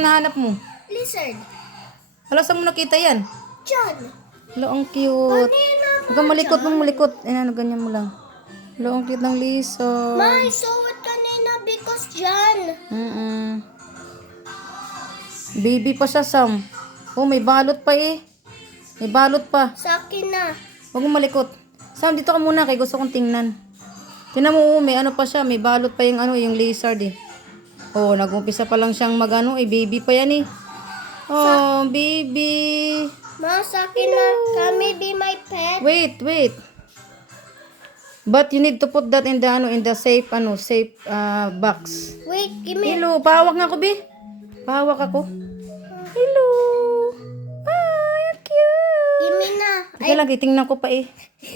ang nahanap mo? Lizard. Hala, saan mo nakita yan? John. Hala, ang cute. Kanina Huwag kang malikot, mong malikot. Ayan, ano, ganyan mo lang. Hala, ang cute ng lizard. Ma, I saw it kanina because John. Mm-mm. Baby pa siya, Sam. Oh, may balot pa eh. May balot pa. Sa akin na. Huwag mong malikot. Sam, dito ka muna kay gusto kong tingnan. Tingnan mo, oh, may ano pa siya. May balot pa yung ano, yung lizard eh. Oh, nag-umpisa pa lang siyang mag ano, eh, baby pa yan eh. Oh, baby. Ma, sa akin na. Kami be my pet. Wait, wait. But you need to put that in the ano, in the safe ano, safe uh, box. Wait, give me. Hello, pahawak nga ako, Bi. Pahawak ako. Hello. Ay, ang cute. Give me na. Teka lang, titingnan ko pa eh.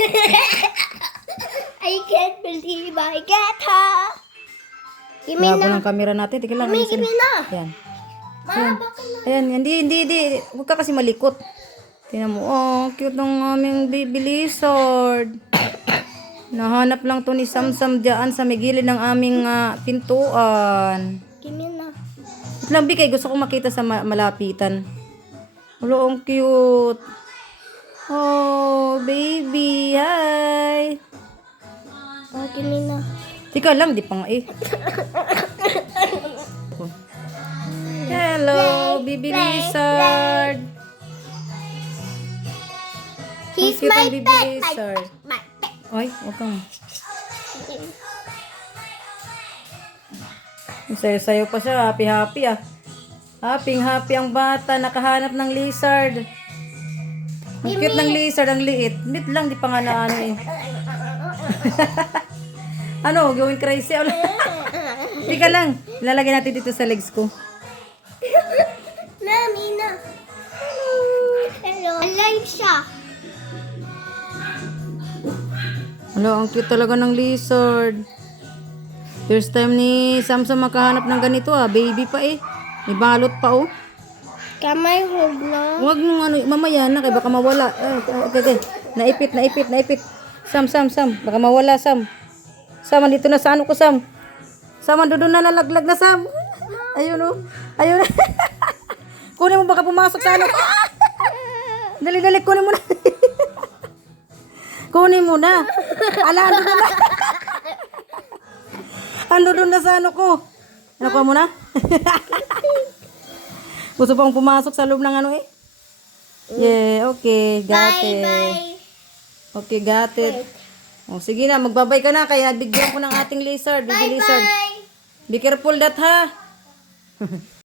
I can't believe I get her. Labo ng camera natin. Teka lang. Give me na. Ayan. Ma, baka na. Ayan, hindi, hindi, hindi. Huwag ka kasi malikot. Tingnan mo. Oh, cute ng aming baby lizard. Nahanap lang to ni Samsam diyan sa may gilid ng aming ah, pintuan. Me na. Lang, Bikay. Gusto ko makita sa ma- malapitan. Hello, ang cute. Oh, baby. Hi. Oh, me na. Tika lang, di pa nga eh. Hello, baby lizard. He's cute my ang baby pet. My lizard. pet. My pet. Ay, wag kang. Sayo-sayo pa siya. Happy-happy ah. Happy-happy ang bata. Nakahanap ng lizard. Ang cute ng lizard. Ang liit. Lit lang. Di pa nga na ano eh. ano? Gawin crazy? Tika lang. Lalagay natin dito sa legs ko. Mami na. Hello. Hello. Alive siya. Hello, ang cute talaga ng lizard. First time ni Samsung makahanap ng ganito ah. Baby pa eh. May balot pa oh. Kamay hog na. Huwag mong ano, mamaya na, kaya baka mawala. Eh, okay, okay. Naipit, naipit, naipit. Sam, Sam, Sam. Baka mawala, Sam. Sam, andito na sa ano ko, Sam. Sam, ando doon na nalaglag na, Sam. Ayun, oh. Ayun. kunin mo, baka pumasok sa ano ko. Dali, dali, kunin mo na. kunin mo na. Ala, ando doon na. ando doon na sa ano ko. Ano ko mo na? Gusto pang pumasok sa loob ng ano eh? Yeah, okay. Got Bye, it. bye. Okay, got it. Oh, sige na, magbabay ka na. Kaya bigyan ko ng ating lizard. Baby lizard. Be careful that ha.